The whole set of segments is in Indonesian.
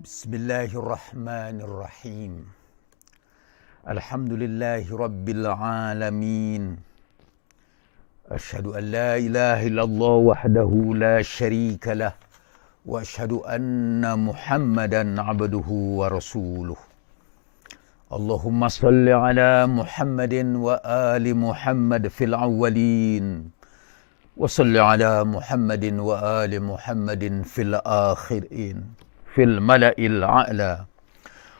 Bismillahirrahmanirrahim. Alhamdulillahi rabbil alamin. Asyhadu an la ilaha illallah wahdahu la syarika lah. Wa asyhadu anna Muhammadan abduhu wa rasuluh. Allahumma salli ala Muhammadin wa ali Muhammad fil awwalin. Wa salli ala Muhammadin wa ali Muhammadin fil akhirin. Fil mala'il a'la.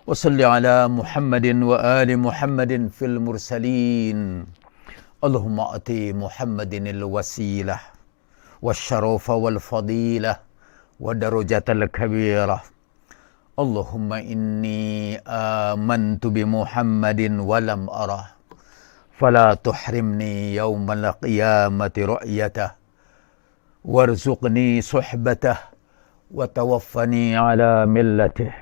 Wa salli ala Muhammadin wa ali Muhammadin fil mursalin. Allahumma ati Muhammadin al-wasilah wa syarafa wal fadilah wa darajatal kabirah. Allahumma inni amantu bi Muhammadin wa lam arah. Fala tuhrimni yawmal qiyamati ru'yatah. Warzuqni suhbatah. Wa tawaffani ala millatih.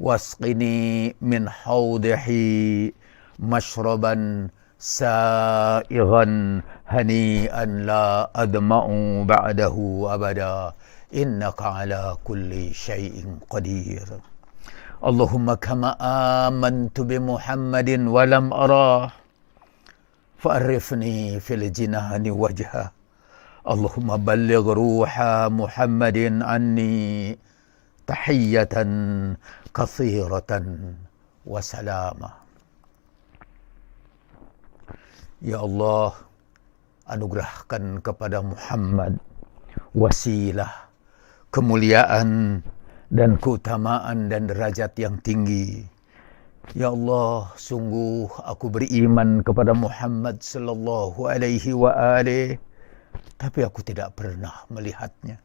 Wasqini min hawdihi mashraban sa'igan hani'an la adma'u ba'dahu abada. Innaka ala kulli syai'in qadir. Allahumma kama amantu bi Muhammadin wa lam arah. Fa'arifni fil jinani wajha. Allahumma balligh ruha Muhammadin anni tahiyatan kathiratan wa salama. Ya Allah, anugerahkan kepada Muhammad wasilah, kemuliaan dan keutamaan dan derajat yang tinggi. Ya Allah, sungguh aku beriman kepada Muhammad sallallahu alaihi wa alihi, tapi aku tidak pernah melihatnya.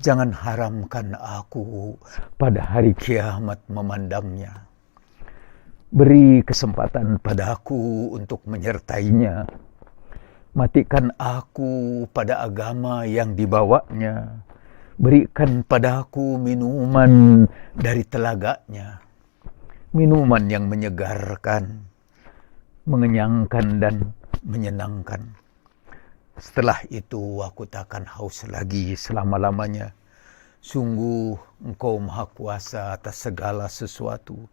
Jangan haramkan aku pada hari kiamat memandangnya. Beri kesempatan padaku untuk menyertainya. Matikan aku pada agama yang dibawanya. Berikan padaku minuman dari telaganya. Minuman yang menyegarkan, mengenyangkan dan menyenangkan. Setelah itu aku takkan haus lagi selama-lamanya. Sungguh Engkau Maha Kuasa atas segala sesuatu.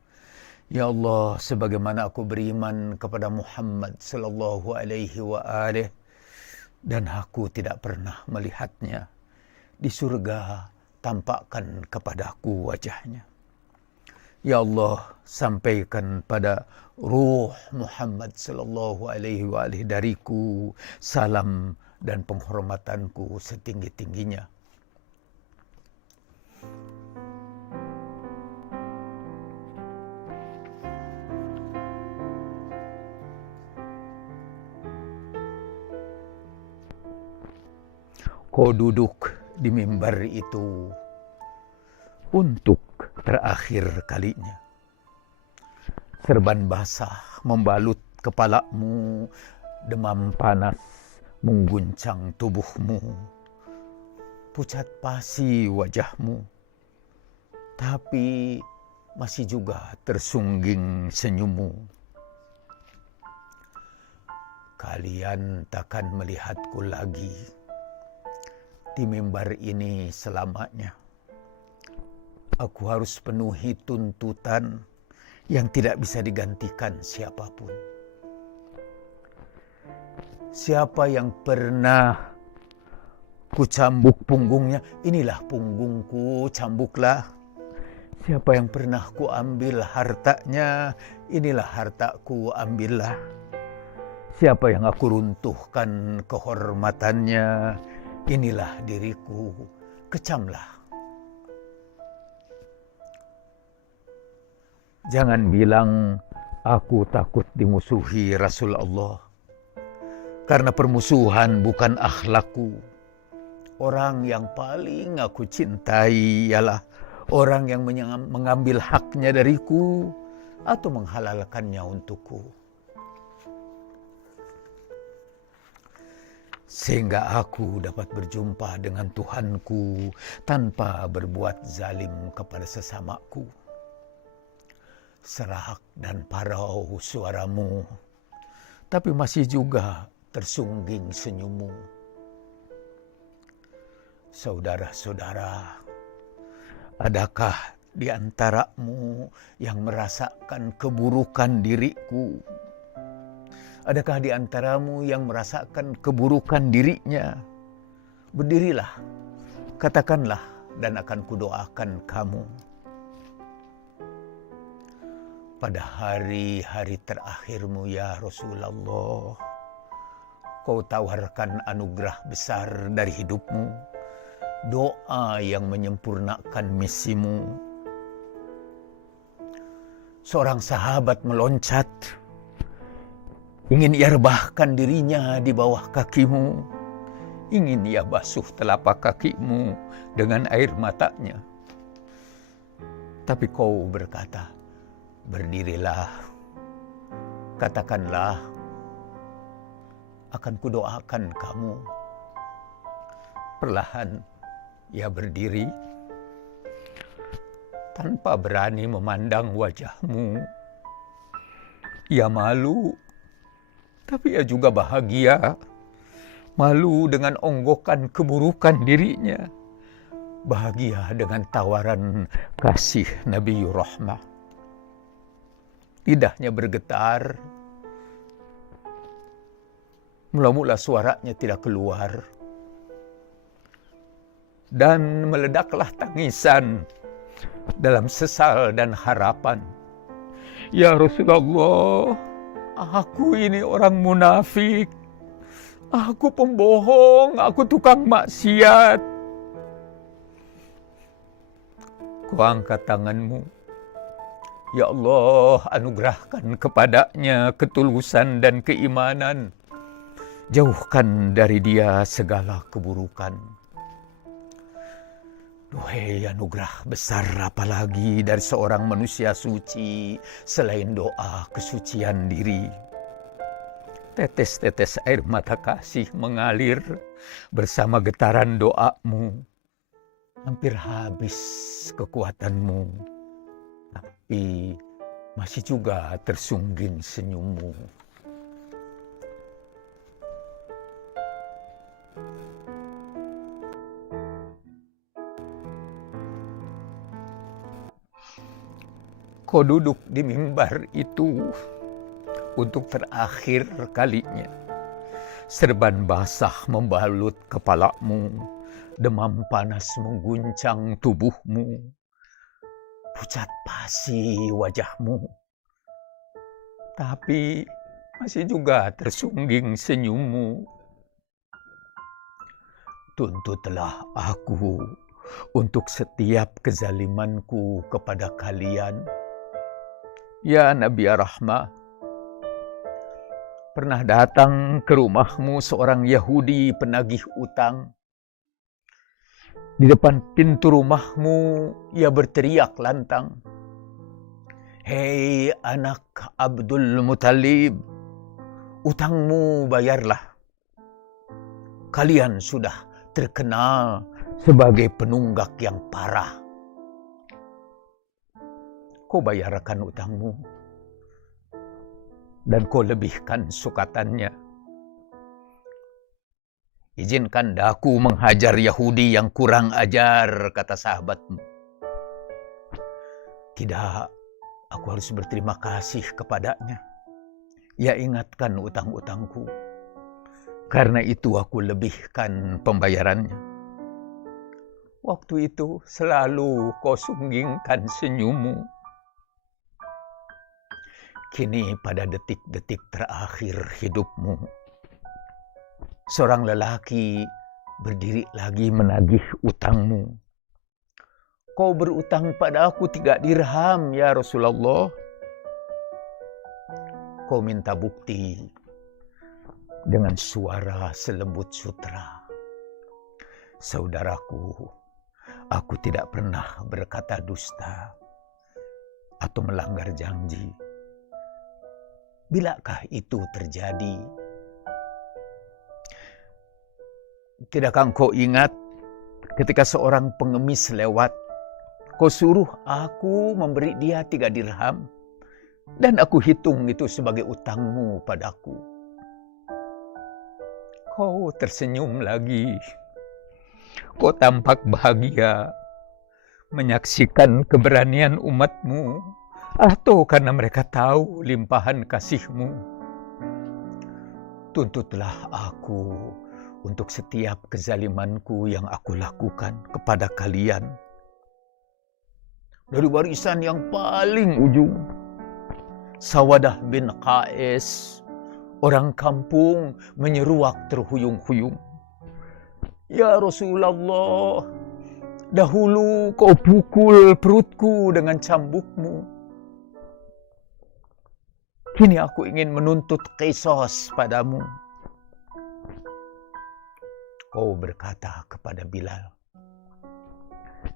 Ya Allah, sebagaimana aku beriman kepada Muhammad sallallahu alaihi wa alihi dan aku tidak pernah melihatnya. Di surga tampakkan kepadaku wajahnya. Ya Allah, sampaikan pada ruh Muhammad sallallahu alaihi wa alihi dariku salam dan penghormatanku setinggi-tingginya. Kau duduk di mimbar itu untuk terakhir kalinya. Serban basah membalut kepalamu, demam panas mengguncang tubuhmu, pucat pasi wajahmu, tapi masih juga tersungging senyummu. Kalian takkan melihatku lagi di mimbar ini selamanya. Aku harus penuhi tuntutan yang tidak bisa digantikan siapapun. Siapa yang pernah ku cambuk punggungnya, inilah punggungku, cambuklah. Siapa yang pernah ku ambil hartanya, inilah hartaku, ambillah. Siapa yang aku runtuhkan kehormatannya, inilah diriku, kecamlah. Jangan bilang aku takut dimusuhi Rasulullah. Karena permusuhan bukan akhlakku. Orang yang paling aku cintai ialah orang yang mengambil haknya dariku atau menghalalkannya untukku. Sehingga aku dapat berjumpa dengan Tuhanku tanpa berbuat zalim kepada sesamaku. Serak dan parau suaramu, tapi masih juga tersungging senyummu. Saudara-saudara, adakah di antaramu yang merasakan keburukan diriku? Adakah di antaramu yang merasakan keburukan dirinya? Berdirilah, katakanlah, dan akan kudoakan kamu. Pada hari-hari terakhirmu ya Rasulullah, kau tawarkan anugerah besar dari hidupmu, doa yang menyempurnakan misimu. Seorang sahabat meloncat, ingin ia rebahkan dirinya di bawah kakimu, ingin ia basuh telapak kakimu dengan air matanya. Tapi kau berkata, berdirilah, katakanlah, akan kudoakan kamu. Perlahan ia berdiri, tanpa berani memandang wajahmu. Ia malu, tapi ia juga bahagia. Malu dengan onggokan keburukan dirinya. Bahagia dengan tawaran kasih Nabi Rahmah. Lidahnya bergetar. Mula-mula suaranya tidak keluar. Dan meledaklah tangisan dalam sesal dan harapan. Ya Rasulullah, aku ini orang munafik. Aku pembohong, aku tukang maksiat. Kau angkat tanganmu. Ya Allah, anugerahkan kepadanya ketulusan dan keimanan. Jauhkan dari dia segala keburukan. Duhai anugerah besar apalagi dari seorang manusia suci selain doa kesucian diri. Tetes-tetes air mata kasih mengalir bersama getaran doamu. Hampir habis kekuatanmu, tapi masih juga tersungging senyummu. Kau duduk di mimbar itu untuk terakhir kalinya. Serban basah membalut kepalamu, demam panas mengguncang tubuhmu, pucat pasi wajahmu. Tapi masih juga tersungging senyummu. Tuntutlah aku untuk setiap kezalimanku kepada kalian. Ya Nabi Rahmah, pernah datang ke rumahmu seorang Yahudi penagih utang. Di depan pintu rumahmu ia berteriak lantang, "Hei anak Abdul Muttalib, utangmu bayarlah. Kalian sudah terkenal sebagai penunggak yang parah. Kau bayarkan utangmu dan kau lebihkan sukatannya. Izinkan daku menghajar Yahudi yang kurang ajar," kata sahabatmu. "Tidak, aku harus berterima kasih kepadanya. Ia ingatkan utang-utangku. Karena itu aku lebihkan pembayarannya." Waktu itu selalu kau sunggingkan senyummu. Kini pada detik-detik terakhir hidupmu, seorang lelaki berdiri lagi menagih utangmu. "Kau berutang pada aku 3 dirham ya Rasulullah." Kau minta bukti dengan suara selembut sutra. "Saudaraku, aku tidak pernah berkata dusta atau melanggar janji. Bilakah itu terjadi? Tidakkah engkau ingat ketika seorang pengemis lewat, kau suruh aku memberi dia 3 dirham dan aku hitung itu sebagai utangmu padaku. Kau tersenyum lagi. Kau tampak bahagia. menyaksikan keberanian umatmu, atau karena mereka tahu limpahan kasih-Mu. Tuntutlah aku untuk setiap kezalimanku yang aku lakukan kepada kalian. Dari barisan yang paling ujung, Sawadah bin Qais, orang kampung, menyeruak terhuyung-huyung, "Ya Rasulullah, dahulu kau pukul perutku dengan cambukmu. Kini aku ingin menuntut qisas padamu." Kau berkata kepada Bilal,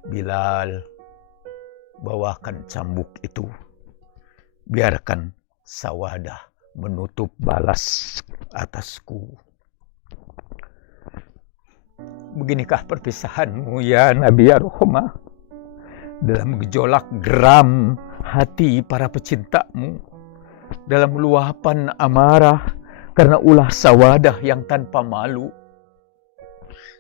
"Bilal, bawakan cambuk itu. Biarkan Sawadah menutup balas atasku." Beginikah perpisahanmu ya Nabi Ar-Rahmah, dalam gejolak geram hati para pecintamu, dalam luapan amarah karena ulah Sawadah yang tanpa malu.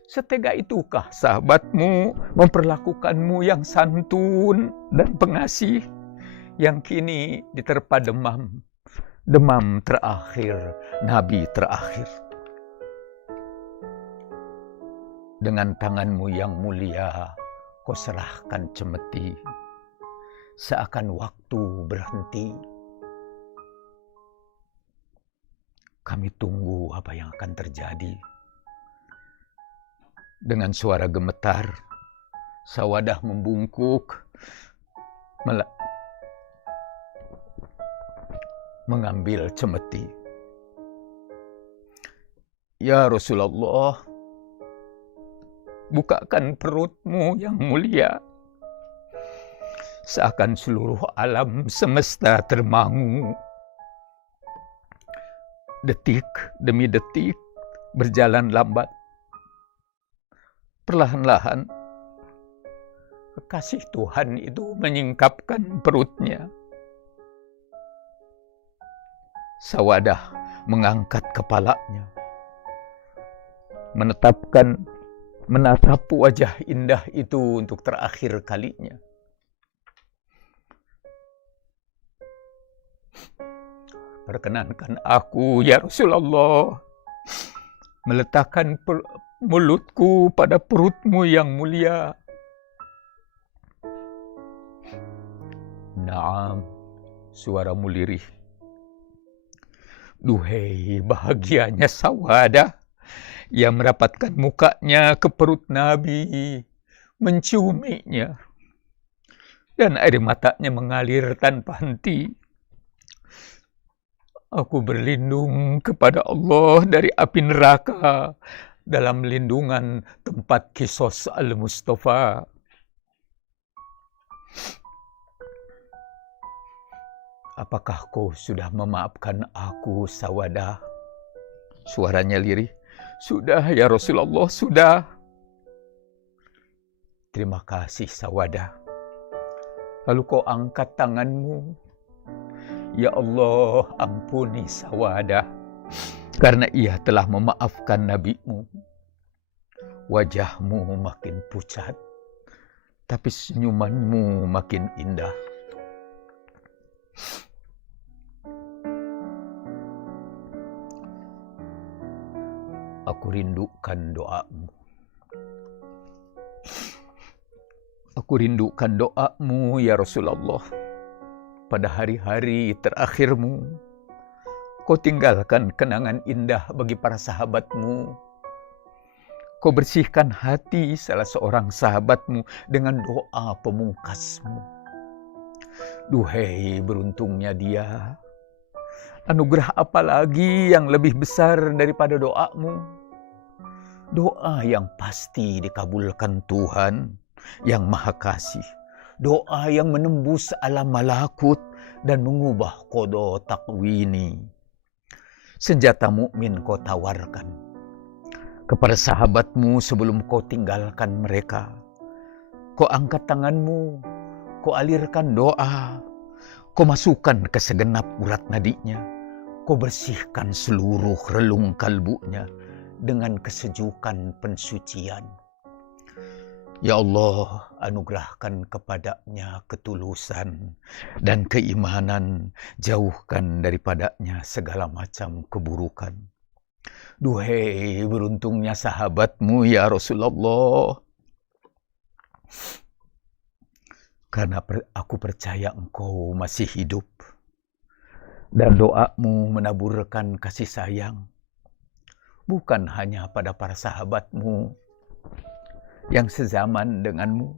Setega itukah sahabatmu memperlakukanmu yang santun dan pengasih, yang kini diterpa demam terakhir Nabi terakhir? Dengan tanganmu yang mulia kau serahkan cemeti, seakan waktu berhenti. Kami tunggu apa yang akan terjadi. Dengan suara gemetar, Sawadah membungkuk, mengambil cemeti. "Ya Rasulullah, bukakan perutmu yang mulia." Seakan seluruh alam semesta termangu. Detik demi detik berjalan lambat. Perlahan-lahan, kekasih Tuhan itu menyingkapkan perutnya. Sawadah mengangkat kepalanya, menatap wajah indah itu untuk terakhir kalinya. "Perkenankan aku, ya Rasulullah, meletakkan mulutku pada perutmu yang mulia." "Naam," suaramu lirih. Duhai bahagianya Sawadah yang merapatkan mukanya ke perut Nabi, menciuminya, dan air matanya mengalir tanpa henti. "Aku berlindung kepada Allah dari api neraka dalam lindungan tempat Qisas Al-Mustafa." "Apakah kau sudah memaafkan aku, Sawadah?" Suaranya lirih. "Sudah ya Rasulullah, sudah." "Terima kasih Sawadah." Lalu kau angkat tanganmu. "Ya Allah, ampuni Sawadah, karena ia telah memaafkan Nabi-Mu." Wajahmu makin pucat, tapi senyumanmu makin indah. "Aku rindukan doamu. Aku rindukan doamu ya Rasulullah. Pada hari-hari terakhirmu, kau tinggalkan kenangan indah bagi para sahabatmu. Kau bersihkan hati salah seorang sahabatmu dengan doa pemungkasmu. Duhai beruntungnya dia. Anugerah apa lagi yang lebih besar daripada doamu? Doa yang pasti dikabulkan Tuhan yang Maha Kasih. Doa yang menembus alam malakut dan mengubah qada takwini. Senjata mukmin kau tawarkan kepada sahabatmu sebelum kau tinggalkan mereka. Kau angkat tanganmu, kau alirkan doa, kau masukkan ke segenap urat nadinya, kau bersihkan seluruh relung kalbunya dengan kesejukan pensucian. Ya Allah, anugerahkan kepadanya ketulusan dan keimanan, jauhkan daripadanya segala macam keburukan. Duhai beruntungnya sahabatmu ya Rasulullah, karena aku percaya engkau masih hidup, dan doamu menaburkan kasih sayang, bukan hanya pada para sahabatmu yang sezaman denganmu,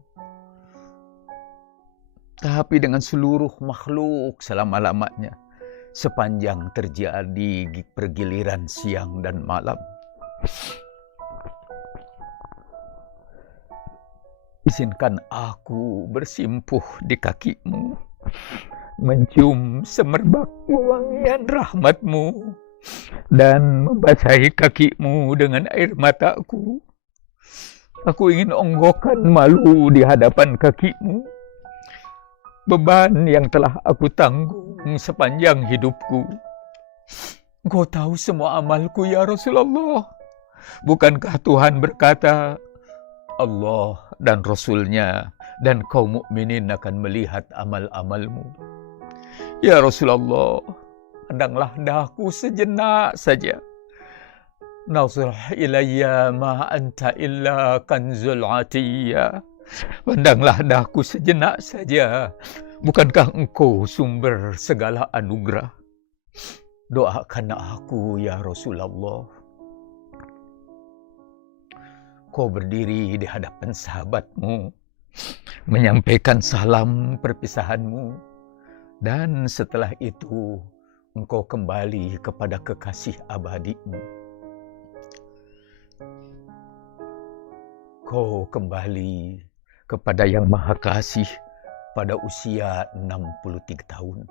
tapi dengan seluruh makhluk selama-lamanya, sepanjang terjadi pergiliran siang dan malam. Izinkan aku bersimpuh di kakimu, mencium semerbak wangian rahmatmu, dan membasahi kakimu dengan air mataku. Aku ingin onggokkan malu di hadapan kakimu, beban yang telah aku tanggung sepanjang hidupku. Engkau tahu semua amalku ya Rasulullah. Bukankah Tuhan berkata, Allah dan Rasulnya dan kaum mukminin akan melihat amal-amalmu. Ya Rasulullah, pandanglah daku sejenak saja. Nazur ilayya ma anta illa kanzul atiyya. Pandanglah daku sejenak saja. Bukankah engkau sumber segala anugerah? Doakan aku ya Rasulullah. Kau berdiri di hadapan sahabatmu, menyampaikan salam perpisahanmu, dan setelah itu engkau kembali kepada kekasih abadimu. Kau kembali kepada Yang Maha Kasih pada usia 63 tahun.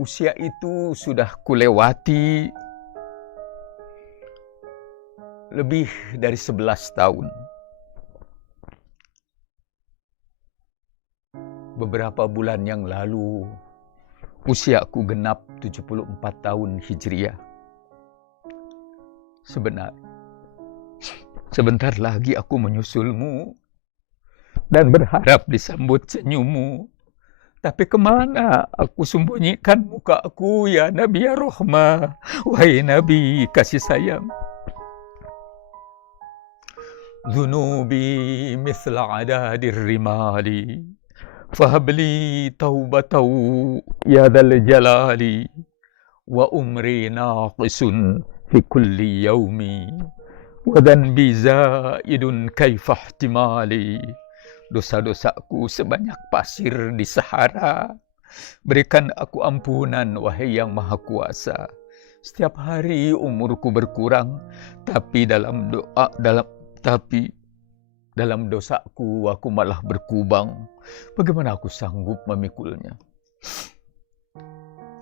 Usia itu sudah kulewati lebih dari 11 tahun. Beberapa bulan yang lalu, usiaku genap 74 tahun Hijriah. Sebentar lagi aku menyusulmu dan berharap disambut senyummu. Tapi kemana aku sembunyikan muka aku ya Nabi ya Rahmah, wahai Nabi kasih sayang. Dhunubi mithla adadir rimali, fahabli taubatau ya dhal jalali, wa umri naqisun fi kulli yaumi, wa dhanbi zaidun kaifah ihtimali. Dosa-dosaku sebanyak pasir di Sahara. Berikan aku ampunan, wahai Yang Maha Kuasa. Setiap hari umurku berkurang, tapi dalam dosaku aku malah berkubang. Bagaimana aku sanggup memikulnya?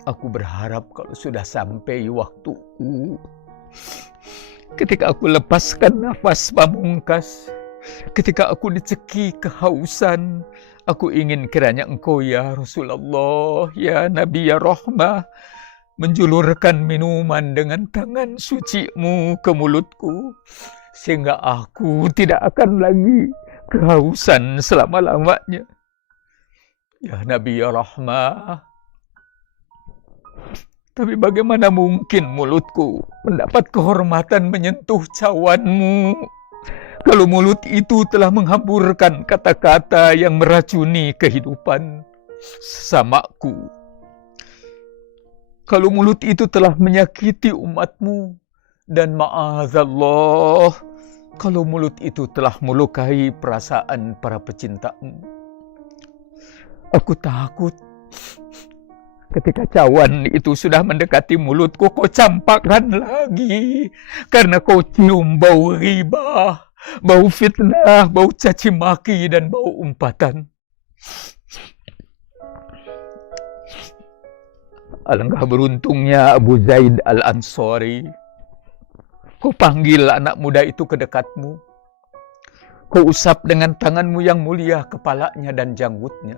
Aku berharap kalau sudah sampai waktuku, ketika aku lepaskan nafas pamungkas, ketika aku diceki kehausan, aku ingin kiranya engkau ya Rasulullah, ya Nabi ya Rahmah, menjulurkan minuman dengan tangan sucimu ke mulutku, sehingga aku tidak akan lagi kehausan selama-lamanya. Ya Nabi ya Rahmah, tapi bagaimana mungkin mulutku mendapat kehormatan menyentuh cawanmu, kalau mulut itu telah menghamburkan kata-kata yang meracuni kehidupan sesamaku. Kalau mulut itu telah menyakiti umatmu, dan ma'azallah, kalau mulut itu telah melukai perasaan para pecintamu. Aku takut ketika cawan itu sudah mendekati mulutku, kau campakkan lagi, karena kau cium bau ghibah, bau fitnah, bau caci maki, dan bau umpatan. Alangkah beruntungnya Abu Zaid Al-Ansari. Kau panggil anak muda itu ke dekatmu. Kau usap dengan tanganmu yang mulia kepalanya dan janggutnya.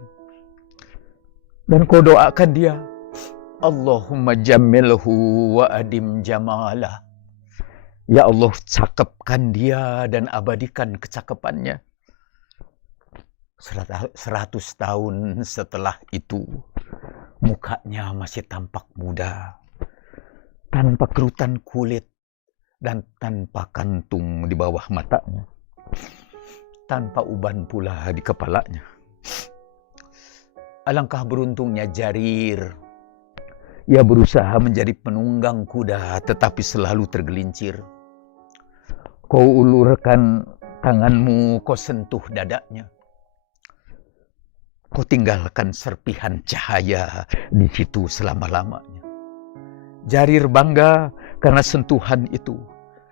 Dan kau doakan dia, Allahumma jammilhu wa adim jamalah. Ya Allah, cakepkan dia dan abadikan kecakapannya. 100 tahun setelah itu, mukanya masih tampak muda, tanpa kerutan kulit dan tanpa kantung di bawah matanya, tanpa uban pula di kepalanya. Alangkah beruntungnya Jarir. Ia berusaha menjadi penunggang kuda, tetapi selalu tergelincir. Kau ulurkan tanganmu, kau sentuh dadanya. Kau tinggalkan serpihan cahaya di situ selama-lamanya. Jarir bangga karena sentuhan itu.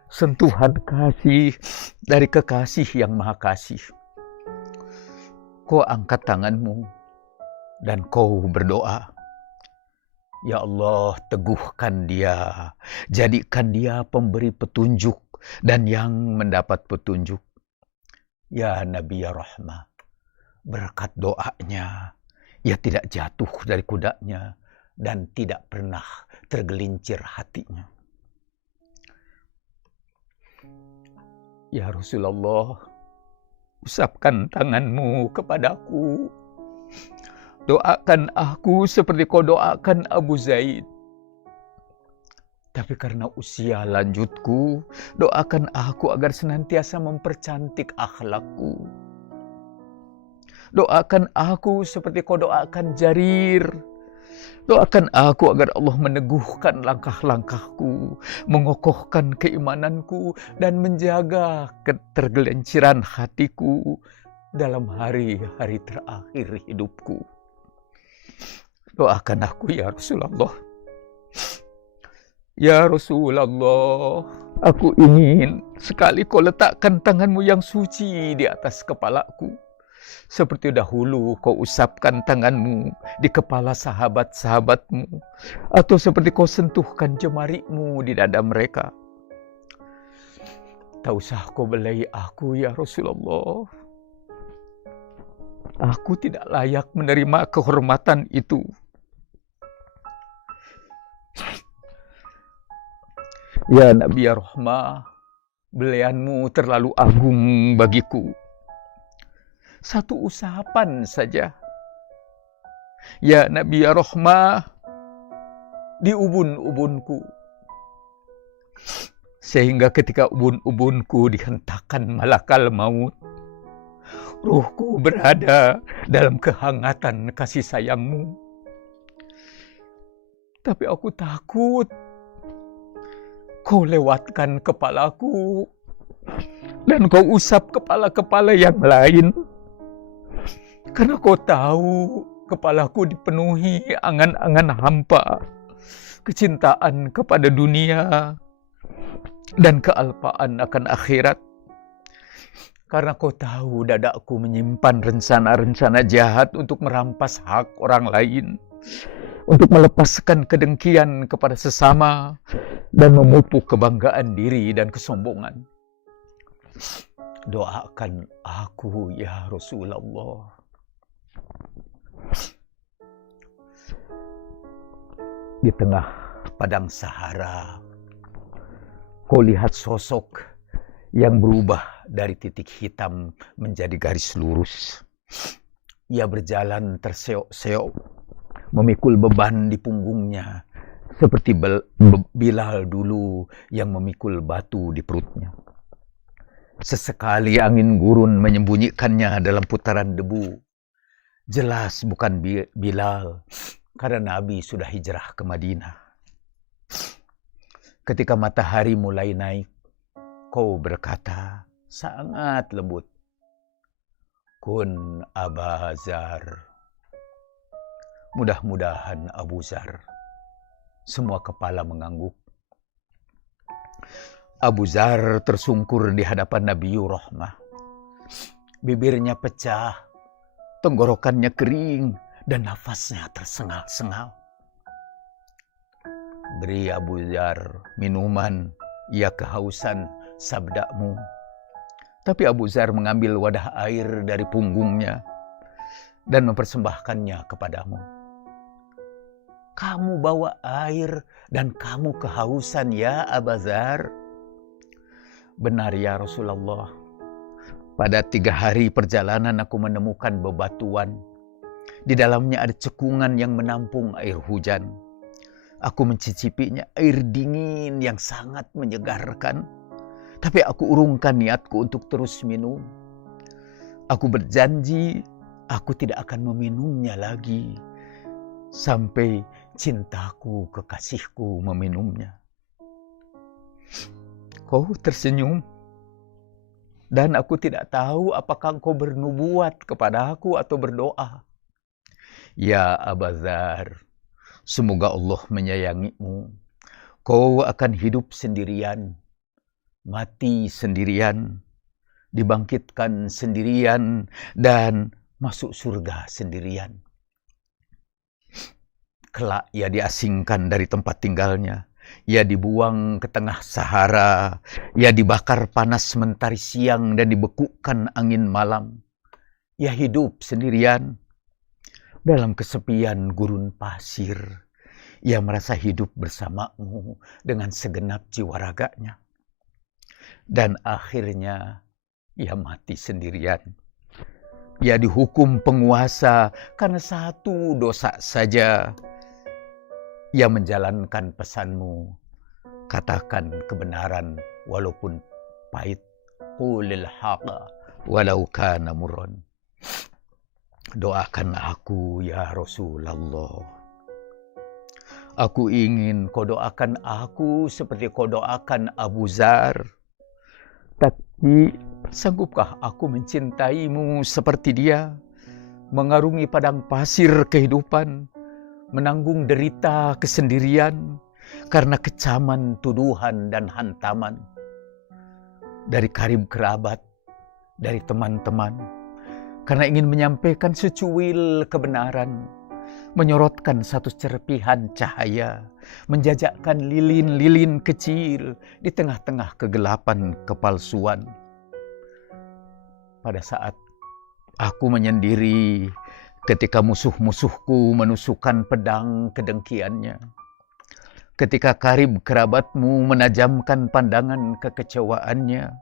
Sentuhan kasih dari kekasih yang maha kasih. Kau angkat tanganmu dan kau berdoa. Ya Allah, teguhkan dia. Jadikan dia pemberi petunjuk dan yang mendapat petunjuk. Ya Nabi ya Rahmah. Berkat doanya, ia tidak jatuh dari kudanya dan tidak pernah tergelincir hatinya. Ya Rasulullah, usapkan tanganmu kepadaku. Doakan aku seperti kau doakan Abu Zaid. Tapi karena usia lanjutku, doakan aku agar senantiasa mempercantik akhlakku. Doakan aku seperti kau doakan Jarir. Doakan aku agar Allah meneguhkan langkah-langkahku, mengokohkan keimananku, dan menjaga ketergelinciran hatiku dalam hari-hari terakhir hidupku. Doakan aku ya Rasulullah. Ya Rasulullah, aku ingin sekali kau letakkan tanganmu yang suci di atas kepalaku. Seperti dahulu kau usapkan tanganmu di kepala sahabat-sahabatmu. Atau seperti kau sentuhkan jemarimu di dada mereka. Tak usah kau belai aku ya Rasulullah. Aku tidak layak menerima kehormatan itu. Ya Nabi ya Rahmah, belianmu terlalu agung bagiku. Satu usapan saja. Ya Nabi ya Rahmah, di ubun-ubunku. Sehingga ketika ubun-ubunku dihentakkan malakal maut, ruhku berada dalam kehangatan kasih sayangmu. Tapi aku takut kau lewatkan kepalaku dan kau usap kepala-kepala yang lain. Karena kau tahu kepalaku dipenuhi angan-angan hampa, kecintaan kepada dunia, dan kealpaan akan akhirat. Karena kau tahu dadaku menyimpan rencana-rencana jahat untuk merampas hak orang lain, untuk melepaskan kedengkian kepada sesama, dan memupuk kebanggaan diri dan kesombongan. Doakan aku ya Rasulullah. Di tengah padang Sahara, kau lihat sosok yang berubah dari titik hitam menjadi garis lurus. Ia berjalan terseok-seok, memikul beban di punggungnya, seperti Bilal dulu yang memikul batu di perutnya. Sesekali angin gurun menyembunyikannya dalam putaran debu. Jelas bukan Bilal, karena Nabi sudah hijrah ke Madinah. Ketika matahari mulai naik, kau berkata sangat lembut, Kun Aba Zar. Mudah-mudahan Abu Zar. Semua kepala mengangguk. Abu Zar tersungkur di hadapan Nabiur Rahmah. Bibirnya pecah, tenggorokannya kering, dan nafasnya tersengal-sengal. Beri Abu Zar minuman, ia kehausan, sabdamu. Tapi Abu Zar mengambil wadah air dari punggungnya dan mempersembahkannya kepadamu. Kamu bawa air dan kamu kehausan ya Abu Zar. Benar ya Rasulullah, pada 3 hari perjalanan aku menemukan bebatuan. Di dalamnya ada cekungan yang menampung air hujan. Aku mencicipinya, air dingin yang sangat menyegarkan. Tapi aku urungkan niatku untuk terus minum. Aku berjanji, aku tidak akan meminumnya lagi sampai cintaku, kekasihku meminumnya. Kau tersenyum, dan aku tidak tahu apakah engkau bernubuat kepada aku atau berdoa. Ya Aba Dzar, semoga Allah menyayangimu. Kau akan hidup sendirian, mati sendirian, dibangkitkan sendirian, dan masuk surga sendirian. Kelak ia diasingkan dari tempat tinggalnya. Ia dibuang ke tengah Sahara. Ia dibakar panas mentari siang dan dibekukan angin malam. Ia hidup sendirian dalam kesepian gurun pasir. Ia merasa hidup bersamamu dengan segenap jiwa raganya. Dan akhirnya ia mati sendirian. Ia dihukum penguasa karena satu dosa saja. Ia menjalankan pesanmu, katakan kebenaran walaupun pahit. Qulil haqa walau kana murran. Doakan aku ya Rasulullah. Aku ingin kau doakan aku seperti kau doakan Abu Dzar. Tapi sanggupkah aku mencintaimu seperti dia, mengarungi padang pasir kehidupan, menanggung derita kesendirian karena kecaman, tuduhan, dan hantaman dari karib kerabat, dari teman-teman, karena ingin menyampaikan secuil kebenaran, menyorotkan satu serpihan cahaya, menjajakkan lilin-lilin kecil di tengah-tengah kegelapan kepalsuan. Pada saat aku menyendiri, ketika musuh-musuhku menusukkan pedang kedengkiannya, ketika karib kerabatmu menajamkan pandangan kekecewaannya,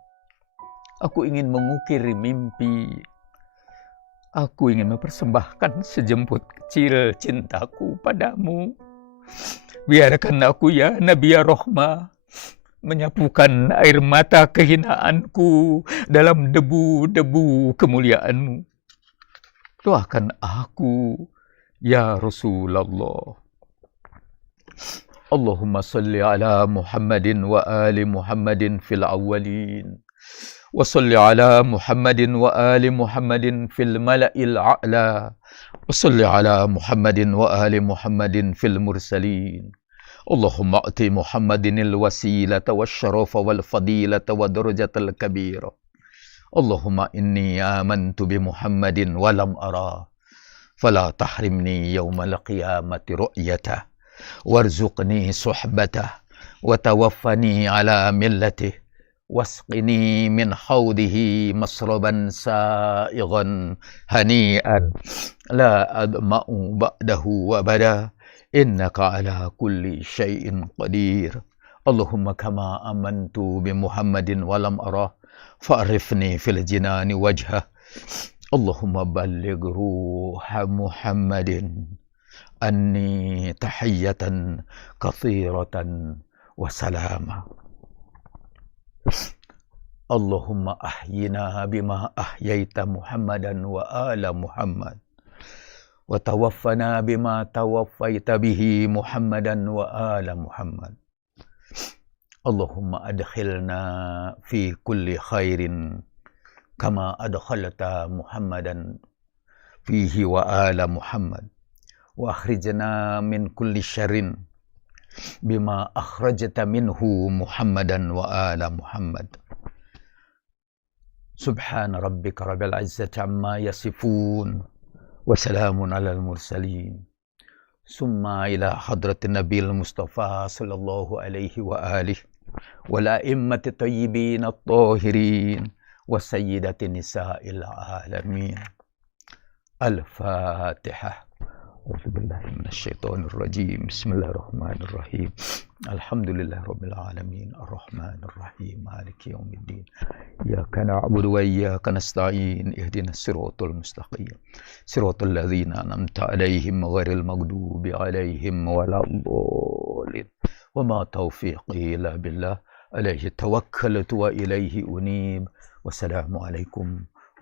aku ingin mengukir mimpi. Aku ingin mempersembahkan sejemput kecil cintaku padamu. Biarkan aku ya Nabi Rahmah menyapukan air mata kehinaanku dalam debu-debu kemuliaanmu. Doakan aku ya Rasulullah. Allahumma salli ala Muhammadin wa ali Muhammadin fil awwalin. Wa salli ala Muhammadin wa ali Muhammadin fil mala'il a'la. Wa salli ala Muhammadin wa ali Muhammadin fil mursalin. Allahumma a'ti Muhammadin al-wasilata wasyarafa wal fadilata wa darajatal kabira. Allahumma inni amantu bi Muhammadin wa lam ara. Fala tahrimni yawmal qiyamati ru'yatah. Warzuqni suhbatah. Wa tawaffani ala millatih. Wasqini min hawdihi masraban sa'igan hani'an. La adma'u ba'dahu abada. Innaka ala kulli syai'in qadir. Allahumma kama amantu bi Muhammadin wa lam arah fa'rifni fil jinani wajhah. Allahumma balligh ruha Muhammadin anni tahiyatan kathiratan wa salama. Allahumma ahyina bima ahyaita Muhammadan wa ala Muhammad. Wa tawaffana bima tawaffaita bihi Muhammadan wa ala Muhammad. Allahumma adkhilna fi kulli khairin kama adkhalta Muhammadan fihi wa ala Muhammad. Wa akhrijna min kulli syarrin bima akhrajta minhu Muhammadan wa ala Muhammad. Subhana rabbika rabbil izzati amma yasifun. وسلام على المرسلين ثم إلى حضرة النبي المصطفى صلى الله عليه وآله والأئمة الطيبين الطاهرين وسيدة نساء العالمين. الفاتحة. أعوذ بالله من الشيطان الرجيم. بسم الله الرحمن الرحيم. الحمد لله رب العالمين الرحمن الرحيم مالك يوم الدين إياك نعبد وإياك نستعين اهدنا الصراط المستقيم صراط الذين أنعمت عليهم غير المغضوب عليهم ولا الضالين وما توفيقي إلا بالله عليه توكلت وإليه أنيب والسلام عليكم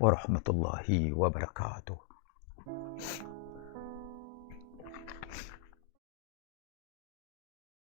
ورحمة الله وبركاته.